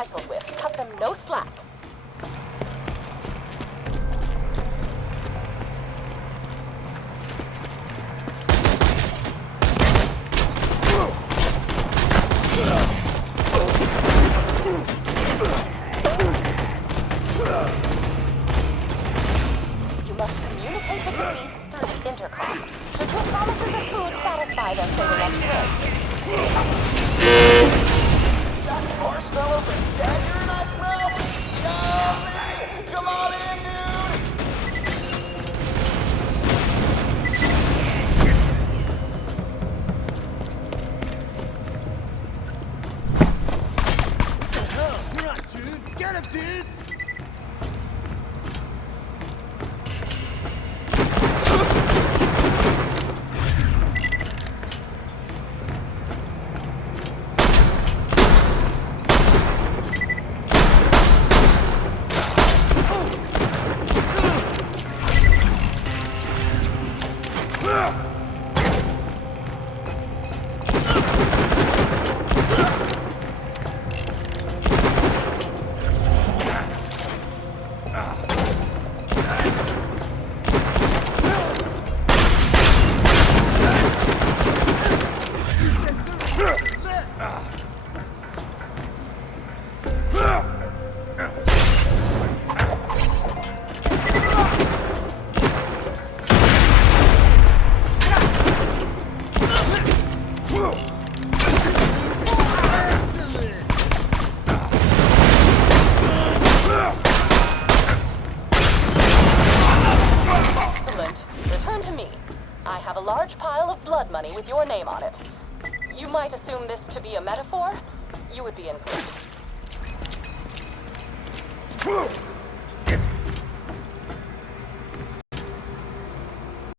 rifled with. Cut them no slack. You must communicate with the beasts through the intercom. Should your promises of food satisfy them, they will let you in. Is that marshmallows and staggering I smell? Yummy! Come on in, dude! You're not, dude! Get him, dudes! Excellent. Return to me. I have a large pile of blood money with your name on it. You might assume this to be a metaphor. You would be incorrect.